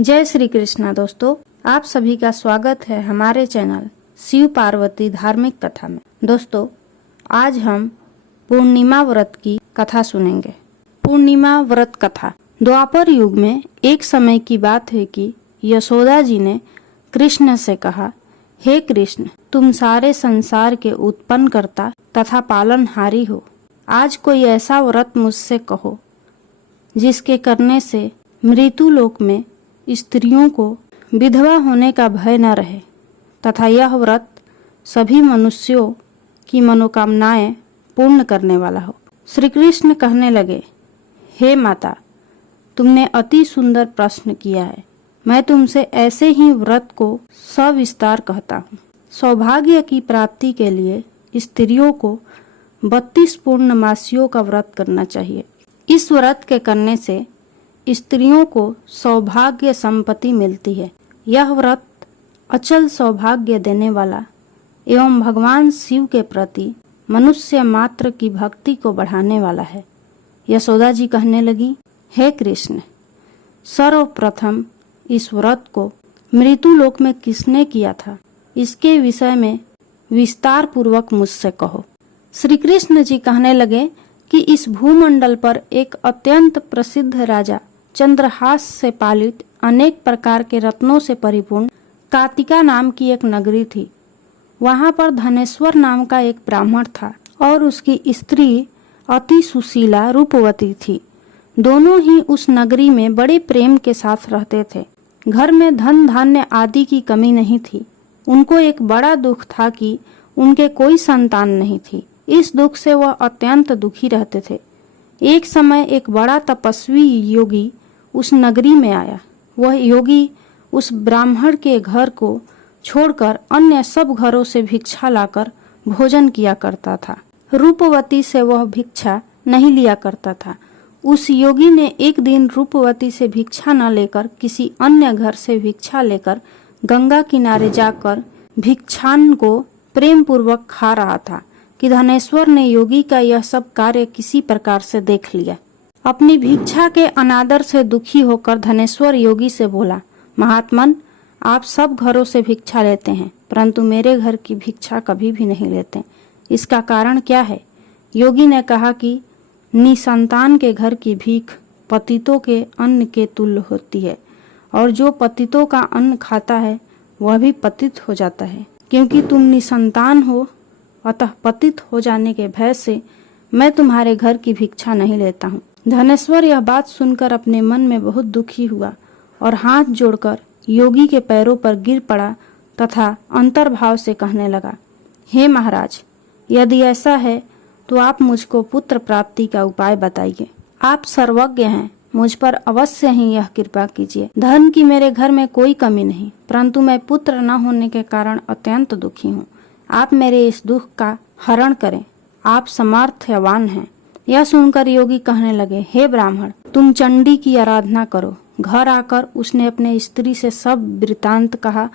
जय श्री कृष्णा दोस्तों, आप सभी का स्वागत है हमारे चैनल शिव पार्वती धार्मिक कथा में। दोस्तों, आज हम पूर्णिमा व्रत की कथा सुनेंगे। पूर्णिमा व्रत कथा। द्वापर युग में एक समय की बात है कि यशोदा जी ने कृष्ण से कहा, हे कृष्ण, तुम सारे संसार के उत्पन्न करता तथा पालनहारी हो। आज कोई ऐसा व्रत मुझसे कहो जिसके करने से मृत्यु लोक में स्त्रियों को विधवा होने का भय न रहे तथा यह व्रत सभी मनुष्यों की मनोकामनाएं पूर्ण करने वाला हो। श्री कृष्ण कहने लगे, हे माता, तुमने अति सुंदर प्रश्न किया है। मैं तुमसे ऐसे ही व्रत को सविस्तार कहता हूँ। सौभाग्य की प्राप्ति के लिए स्त्रियों को 32 पूर्णमासियों का व्रत करना चाहिए। इस व्रत के करने से स्त्रियों को सौभाग्य संपत्ति मिलती है। यह व्रत अचल सौभाग्य देने वाला एवं भगवान शिव के प्रति मनुष्य मात्र की भक्ति को बढ़ाने वाला है। यशोदा जी कहने लगी, हे कृष्ण, सर्वप्रथम इस व्रत को मृत्यु लोक में किसने किया था, इसके विषय में विस्तार पूर्वक मुझसे कहो। श्री कृष्ण जी कहने लगे कि इस भूमंडल पर एक अत्यंत प्रसिद्ध राजा चंद्रहास से पालित अनेक प्रकार के रत्नों से परिपूर्ण कातिका नाम की एक नगरी थी। वहां पर धनेश्वर नाम का एक ब्राह्मण था और उसकी स्त्री अति सुशीला रूपवती थी। दोनों ही उस नगरी में बड़े प्रेम के साथ रहते थे। घर में धन धान्य आदि की कमी नहीं थी। उनको एक बड़ा दुख था कि उनके कोई संतान नहीं थी। इस दुख से वह अत्यंत दुखी रहते थे। एक समय एक बड़ा तपस्वी योगी उस नगरी में आया। वह योगी उस ब्राह्मण के घर को छोड़कर अन्य सब घरों से भिक्षा लाकर भोजन किया करता था। रूपवती से वह भिक्षा नहीं लिया करता था। उस योगी ने एक दिन रूपवती से भिक्षा न लेकर किसी अन्य घर से भिक्षा लेकर गंगा किनारे जाकर भिक्षान को प्रेम पूर्वक खा रहा था कि धनेश्वर ने योगी का यह सब कार्य किसी प्रकार से देख लिया। अपनी भिक्षा के अनादर से दुखी होकर धनेश्वर योगी से बोला, महात्मन, आप सब घरों से भिक्षा लेते हैं परंतु मेरे घर की भिक्षा कभी भी नहीं लेते। इसका कारण क्या है? योगी ने कहा कि निसंतान के घर की भीख पतितों के अन्न के तुल्य होती है और जो पतितों का अन्न खाता है वह भी पतित हो जाता है। क्योंकि तुम निसंतान हो, अतः पतित हो जाने के भय से मैं तुम्हारे घर की भिक्षा नहीं लेता हूँ। धनेश्वर यह बात सुनकर अपने मन में बहुत दुखी हुआ और हाथ जोड़कर योगी के पैरों पर गिर पड़ा तथा अंतर्भाव से कहने लगा, हे महाराज, यदि ऐसा है तो आप मुझको पुत्र प्राप्ति का उपाय बताइए। आप सर्वज्ञ हैं, मुझ पर अवश्य ही यह कृपा कीजिए। धन की मेरे घर में कोई कमी नहीं, परंतु मैं पुत्र न होने के कारण अत्यंत दुखी हूँ। आप मेरे इस दुख का हरण करें, आप समर्थवान हैं। यह सुनकर योगी कहने लगे, हे ब्राह्मण, तुम चंडी की आराधना करो। घर आकर उसने अपने स्त्री से सब वृतांत कहा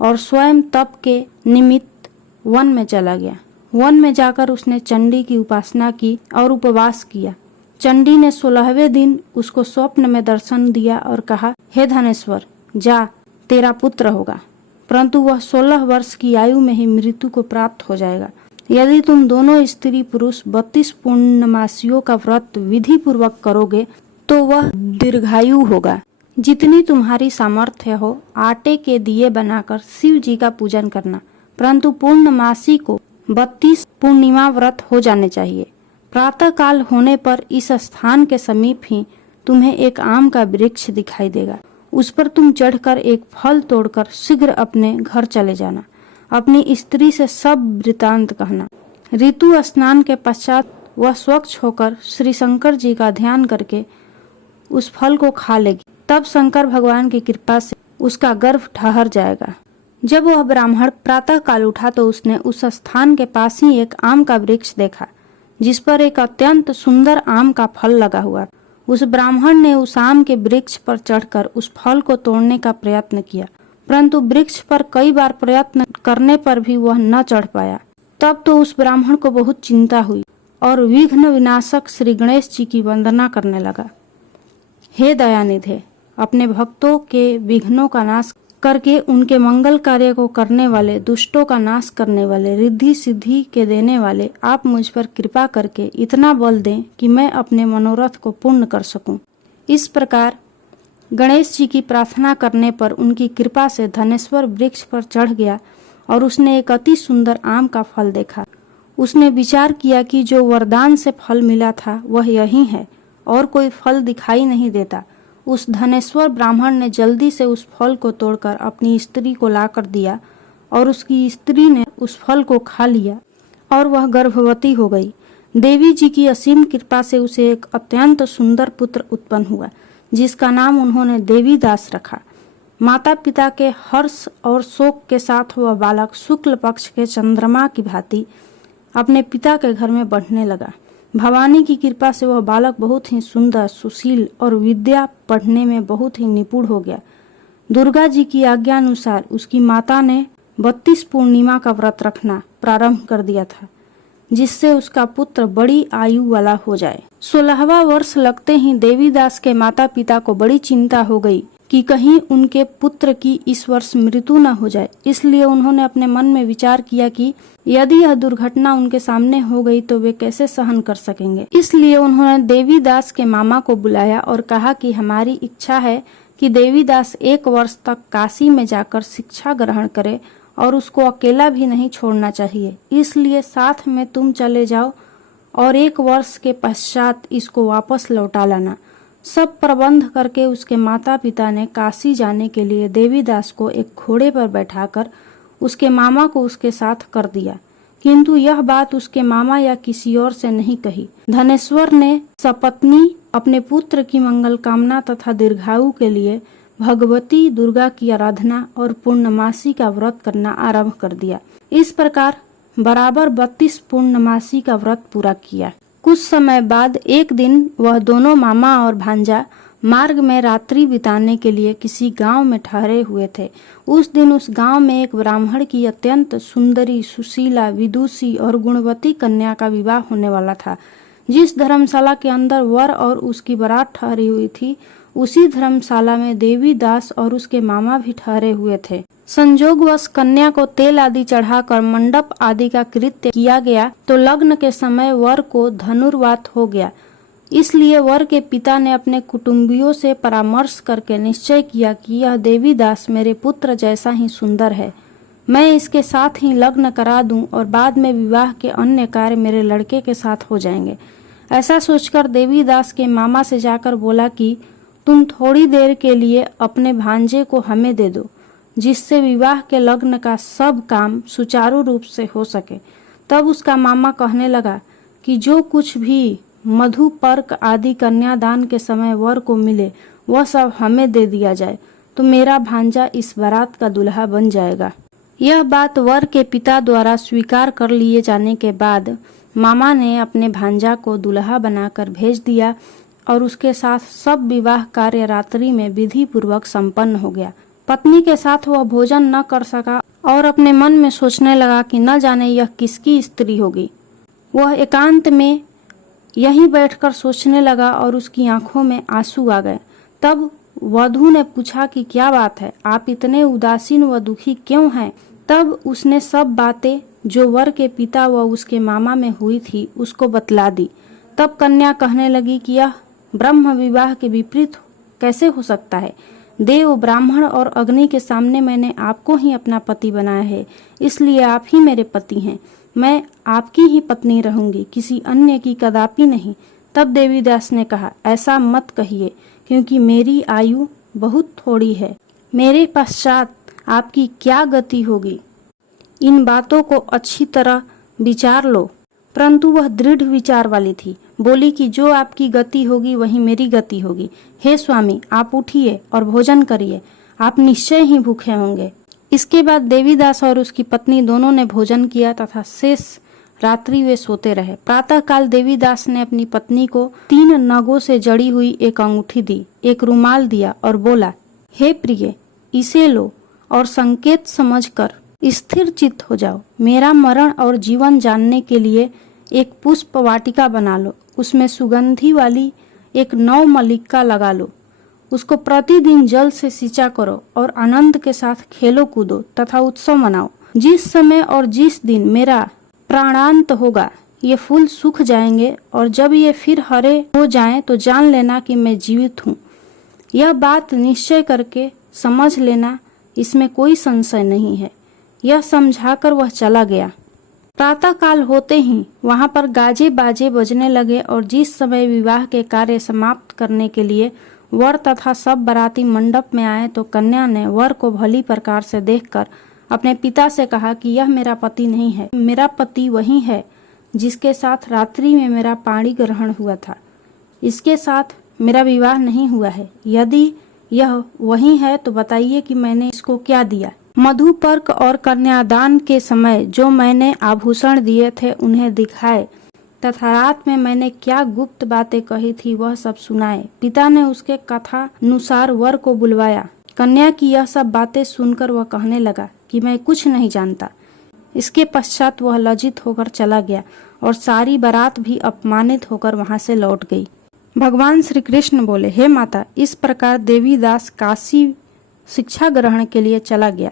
और स्वयं तप के निमित्त वन में चला गया। वन में जाकर उसने चंडी की उपासना की और उपवास किया। चंडी ने 16वें दिन उसको स्वप्न में दर्शन दिया और कहा, हे धनेश्वर, जा, तेरा पुत्र होगा, परंतु वह 16 वर्ष की आयु में ही मृत्यु को प्राप्त हो जाएगा। यदि तुम दोनों स्त्री पुरुष 32 पूर्णमासियों का व्रत विधि पूर्वक करोगे तो वह दीर्घायु होगा। जितनी तुम्हारी सामर्थ्य हो आटे के दिए बनाकर शिव जी का पूजन करना, परंतु पूर्णमासी को 32 पूर्णिमा व्रत हो जाने चाहिए। प्रातः काल होने पर इस स्थान के समीप ही तुम्हें एक आम का वृक्ष दिखाई देगा। उस पर तुम चढ़कर एक फल तोड़कर शीघ्र अपने घर चले जाना। अपनी स्त्री से सब वृतांत कहना। ऋतु स्नान के पश्चात वह स्वच्छ होकर श्री शंकर जी का ध्यान करके उस फल को खा लेगी। तब शंकर भगवान की कृपा से उसका गर्भ ठहर जाएगा। जब वह ब्राह्मण प्रातः काल उठा तो उसने उस स्थान के पास ही एक आम का वृक्ष देखा जिस पर एक अत्यंत सुंदर आम का फल लगा हुआ। उस ब्राह्मण ने उस आम के वृक्ष पर चढ़कर उस फल को तोड़ने का प्रयत्न किया, परंतु वृक्ष पर कई बार प्रयत्न करने पर भी वह न चढ़ पाया। तब तो उस ब्राह्मण को बहुत चिंता हुई और विघ्न विनाशक श्री गणेश जी की वंदना करने लगा। हे दयानिधे, अपने भक्तों के विघ्नों का नाश करके उनके मंगल कार्य को करने वाले, दुष्टों का नाश करने वाले, रिद्धि सिद्धि के देने वाले, आप मुझ पर कृपा करके इतना बल दें कि मैं अपने मनोरथ को पूर्ण कर सकूं। इस प्रकार गणेश जी की प्रार्थना करने पर उनकी कृपा से धनेश्वर वृक्ष पर चढ़ गया और उसने एक अति सुंदर आम का फल देखा। उसने विचार किया कि जो वरदान से फल मिला था वह यही है और कोई फल दिखाई नहीं देता। उस धनेश्वर ब्राह्मण ने जल्दी से उस फल को तोड़कर अपनी स्त्री को लाकर दिया और उसकी स्त्री ने उस फल को खा लिया और वह गर्भवती हो गई। देवी जी की असीम कृपा से उसे एक अत्यंत सुंदर पुत्र उत्पन्न हुआ, जिसका नाम उन्होंने देवीदास रखा। माता पिता के हर्ष और शोक के साथ वह बालक शुक्ल पक्ष के चंद्रमा की भांति अपने पिता के घर में बढ़ने लगा। भवानी की कृपा से वह बालक बहुत ही सुंदर, सुशील और विद्या पढ़ने में बहुत ही निपुण हो गया। दुर्गा जी की आज्ञा अनुसार उसकी माता ने 32 पूर्णिमा का व्रत रखना प्रारंभ कर दिया था, जिससे उसका पुत्र बड़ी आयु वाला हो जाए। 16वां वर्ष लगते ही देवीदास के माता पिता को बड़ी चिंता हो गई कि कहीं उनके पुत्र की इस वर्ष मृत्यु न हो जाए। इसलिए उन्होंने अपने मन में विचार किया कि यदि यह दुर्घटना उनके सामने हो गई तो वे कैसे सहन कर सकेंगे। इसलिए उन्होंने देवीदास के मामा को बुलाया और कहा कि हमारी इच्छा है कि देवीदास 1 वर्ष तक काशी में जाकर शिक्षा ग्रहण करे और उसको अकेला भी नहीं छोड़ना चाहिए। इसलिए साथ में तुम चले जाओ और 1 वर्ष के पश्चात इसको वापस लौटा लाना। सब प्रबंध करके उसके माता पिता ने काशी जाने के लिए देवीदास को एक घोड़े पर बैठाकर उसके मामा को उसके साथ कर दिया, किंतु यह बात उसके मामा या किसी और से नहीं कही। धनेश्वर ने सपत्नी अपने पुत्र की मंगल कामना तथा दीर्घायु के लिए भगवती दुर्गा की आराधना और पूर्णमासी का व्रत करना आरंभ कर दिया। इस प्रकार बराबर 32 पूर्णमासी का व्रत पूरा किया। कुछ समय बाद एक दिन वह दोनों मामा और भांजा मार्ग में रात्रि बिताने के लिए किसी गांव में ठहरे हुए थे। उस दिन उस गांव में एक ब्राह्मण की अत्यंत सुंदरी, सुशीला, विदुषी और गुणवती कन्या का विवाह होने वाला था। जिस धर्मशाला के अंदर वर और उसकी बारात ठहरी हुई थी, उसी धर्मशाला में देवीदास और उसके मामा भी ठहरे हुए थे। संजोगवश कन्या को तेल आदि चढ़ाकर मंडप आदि का कृत्य किया गया तो लग्न के समय वर को धनुर्वात हो गया। इसलिए वर के पिता ने अपने कुटुंबियों से परामर्श करके निश्चय किया कि यह देवीदास मेरे पुत्र जैसा ही सुंदर है, मैं इसके साथ ही लग्न करा दूं और बाद में विवाह के अन्य कार्य मेरे लड़के के साथ हो जाएंगे। ऐसा सोचकर देवीदास के मामा से जाकर बोला कि तुम थोड़ी देर के लिए अपने भांजे को हमें दे दो, जिससे विवाह के लग्न का सब काम सुचारू रूप से हो सके। तब उसका मामा कहने लगा कि जो कुछ भी मधु पर्क आदि कन्यादान के समय वर को मिले वह सब हमें दे दिया जाए, तो मेरा भांजा इस बारात का दूल्हा बन जाएगा। यह बात वर के पिता द्वारा स्वीकार कर लिए जाने के बाद मामा ने अपने भांजा को दूल्हा बनाकर भेज दिया और उसके साथ सब विवाह कार्य रात्रि में विधि पूर्वक संपन्न हो गया। पत्नी के साथ वह भोजन न कर सका और अपने मन में सोचने लगा कि न जाने यह किसकी स्त्री होगी। वह एकांत में यहीं बैठकर सोचने लगा और उसकी आंखों में आंसू आ गए। तब वधू ने पूछा कि क्या बात है, आप इतने उदासीन व दुखी क्यों हैं? तब उसने सब बातें जो वर के पिता व उसके मामा में हुई थी उसको बतला दी। तब कन्या कहने लगी कि यह ब्रह्म विवाह के विपरीत कैसे हो सकता है? देव, ब्राह्मण और अग्नि के सामने मैंने आपको ही अपना पति बनाया है, इसलिए आप ही मेरे पति हैं। मैं आपकी ही पत्नी रहूंगी, किसी अन्य की कदापि नहीं। तब देवीदास ने कहा, ऐसा मत कहिए, क्योंकि मेरी आयु बहुत थोड़ी है। मेरे पश्चात आपकी क्या गति होगी, इन बातों को अच्छी तरह विचार लो। परंतु वह दृढ़ विचार वाली थी। बोली कि जो आपकी गति होगी वही मेरी गति होगी। हे स्वामी, आप उठिए और भोजन करिए, आप निश्चय ही भूखे होंगे। इसके बाद देवीदास और उसकी पत्नी दोनों ने भोजन किया तथा शेष रात्रि वे सोते रहे। प्रातः काल देवीदास ने अपनी पत्नी को 3 नगों से जड़ी हुई एक अंगूठी दी, एक रुमाल दिया और बोला, हे प्रिय, इसे लो और संकेत समझकर स्थिर चित्त हो जाओ। मेरा मरण और जीवन जानने के लिए एक पुष्प वाटिका बना लो, उसमें सुगंधी वाली एक 9 मल्लिका लगा लो। उसको प्रतिदिन जल से सिंचा करो और आनंद के साथ खेलो कूदो तथा उत्सव मनाओ। जिस समय और जिस दिन मेरा प्राणांत होगा ये फूल सूख जाएंगे और जब ये फिर हरे हो जाएं तो जान लेना कि मैं जीवित हूँ। यह बात निश्चय करके समझ लेना, इसमें कोई संशय नहीं है। यह समझाकर वह चला गया। प्रातः काल होते ही वहां पर गाजे बाजे बजने लगे और जिस समय विवाह के कार्य समाप्त करने के लिए वर तथा सब बाराती मंडप में आए तो कन्या ने वर को भली प्रकार से देखकर अपने पिता से कहा कि यह मेरा पति नहीं है, मेरा पति वही है जिसके साथ रात्रि में मेरा पाणी ग्रहण हुआ था। इसके साथ मेरा विवाह नहीं हुआ है। यदि यह वही है तो बताइए कि मैंने इसको क्या दिया। मधुपर्क और कन्यादान के समय जो मैंने आभूषण दिए थे उन्हें दिखाए तथा रात में मैंने क्या गुप्त बातें कही थी वह सब सुनाए। पिता ने उसके कथानुसार वर को बुलवाया। कन्या की यह सब बातें सुनकर वह कहने लगा कि मैं कुछ नहीं जानता। इसके पश्चात वह लज्जित होकर चला गया और सारी बारात भी अपमानित होकर वहां से लौट गई। भगवान श्री कृष्ण बोले, हे माता, इस प्रकार देवीदास काशी शिक्षा ग्रहण के लिए चला गया।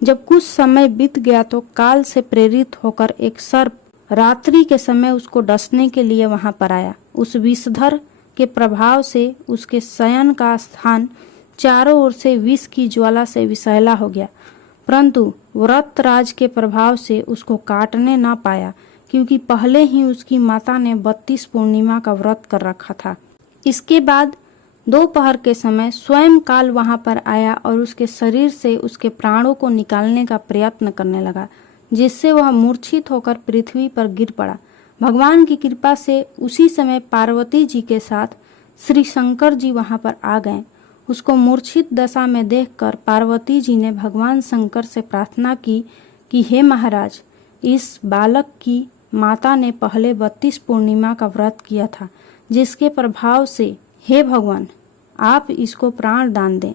जब कुछ समय बीत गया तो काल से प्रेरित होकर एक सर्प रात्रि के समय उसको डसने के लिए वहां पर आया। उस विषधर के प्रभाव से उसके शयन का स्थान चारों ओर से विष की ज्वाला से विषैला हो गया, परंतु व्रतराज के प्रभाव से उसको काटने न पाया, क्योंकि पहले ही उसकी माता ने 32 पूर्णिमा का व्रत कर रखा था। इसके बाद दोपहर के समय स्वयं काल वहां पर आया और उसके शरीर से उसके प्राणों को निकालने का प्रयत्न करने लगा, जिससे वह मूर्छित होकर पृथ्वी पर गिर पड़ा। भगवान की कृपा से उसी समय पार्वती जी के साथ श्री शंकर जी वहां पर आ गए। उसको मूर्छित दशा में देखकर पार्वती जी ने भगवान शंकर से प्रार्थना की कि हे महाराज, इस बालक की माता ने पहले 32 पूर्णिमा का व्रत किया था, जिसके प्रभाव से हे भगवान आप इसको प्राण दान दें।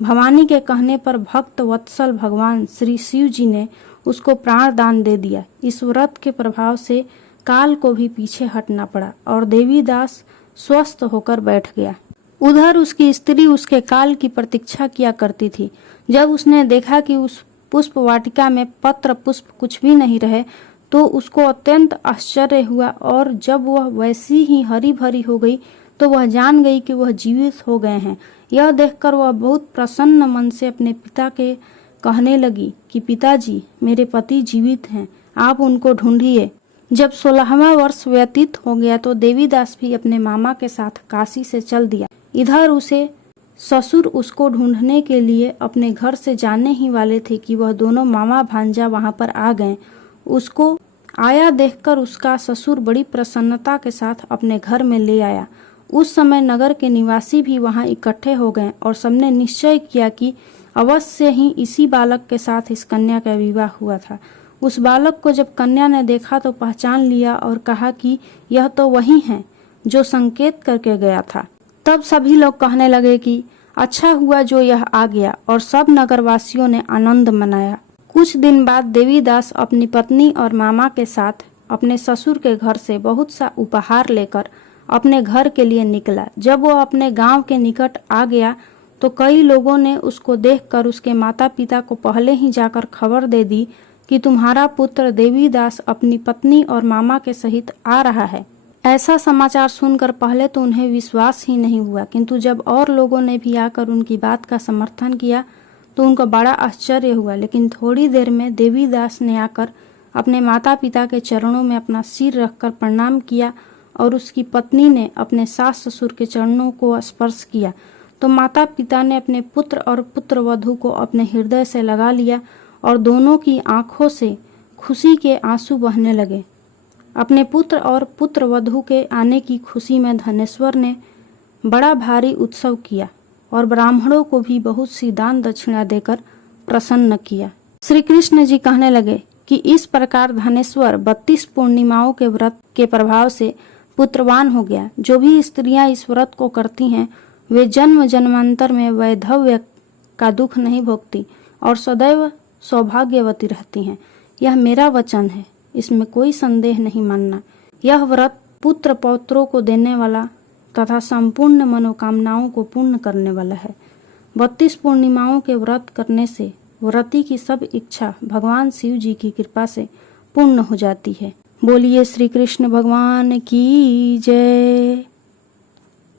भवानी के कहने पर भक्त वत्सल भगवान श्री शिव जी ने उसको प्राण दान दे दिया। इस व्रत के प्रभाव से काल को भी पीछे हटना पड़ा और देवीदास स्वस्थ होकर बैठ गया। उधर उसकी स्त्री उसके काल की प्रतीक्षा किया करती थी। जब उसने देखा कि उस पुष्प वाटिका में पत्र पुष्प कुछ भी नहीं रहे तो उसको अत्यंत आश्चर्य हुआ और जब वह वैसी ही हरी भरी हो गई तो वह जान गई कि वह जीवित हो गए हैं। यह देखकर वह बहुत प्रसन्न मन से अपने पिता के कहने लगी कि पिताजी, मेरे पति जीवित हैं, आप उनको ढूंढिए। जब 16वां वर्ष व्यतीत हो गया तो देवीदास भी अपने मामा के साथ काशी से चल दिया। इधर उसे ससुर उसको ढूंढने के लिए अपने घर से जाने ही वाले थे कि वह दोनों मामा भांजा वहां पर आ गए। उसको आया देखकर उसका ससुर बड़ी प्रसन्नता के साथ अपने घर में ले आया। उस समय नगर के निवासी भी वहां इकट्ठे हो गए और सबने निश्चय किया कि अवश्य ही इसी बालक के साथ इस कन्या का विवाह हुआ था। उस बालक को जब कन्या ने देखा तो पहचान लिया और कहा कि यह तो वही है जो संकेत करके गया था। तब सभी लोग कहने लगे कि अच्छा हुआ जो यह आ गया, और सब नगरवासियों ने आनंद मनाया। कुछ दिन बाद देवीदास अपनी पत्नी और मामा के साथ अपने ससुर के घर से बहुत सा उपहार लेकर अपने घर के लिए निकला। जब वो अपने गांव के निकट आ गया तो कई लोगों ने उसको देखकर उसके माता पिता को पहले ही जाकर खबर दे दी कि तुम्हारा पुत्र देवीदास अपनी पत्नी और मामा के सहित आ रहा है। ऐसा समाचार सुनकर पहले तो उन्हें विश्वास ही नहीं हुआ, किंतु जब और लोगों ने भी आकर उनकी बात का समर्थन किया तो उनको बड़ा आश्चर्य हुआ। लेकिन थोड़ी देर में देवीदास ने आकर अपने माता पिता के चरणों में अपना सिर रखकर प्रणाम किया और उसकी पत्नी ने अपने सास ससुर के चरणों को स्पर्श किया तो माता पिता ने अपने पुत्र और पुत्रवधू को अपने हृदय से लगा लिया और दोनों की आंखों से खुशी के आंसू बहने लगे। अपने पुत्र और पुत्रवधू के आने की खुशी में धनेश्वर ने बड़ा भारी उत्सव किया और ब्राह्मणों को भी बहुत सी दान दक्षिणा देकर प्रसन्न किया। श्री कृष्ण जी कहने लगे कि इस प्रकार धनेश्वर 32 पूर्णिमाओं के व्रत के प्रभाव से पुत्रवान हो गया। जो भी स्त्रियां इस व्रत को करती हैं वे जन्म जन्मांतर में वैधव्य का दुख नहीं भोगती और सदैव सौभाग्यवती रहती हैं। यह मेरा वचन है, इसमें कोई संदेह नहीं मानना। यह व्रत पुत्र पौत्रों को देने वाला तथा संपूर्ण मनोकामनाओं को पूर्ण करने वाला है। 32 पूर्णिमाओं के व्रत करने से व्रती की सब इच्छा भगवान शिव जी की कृपा से पूर्ण हो जाती है। बोलिए श्री कृष्ण भगवान की जय।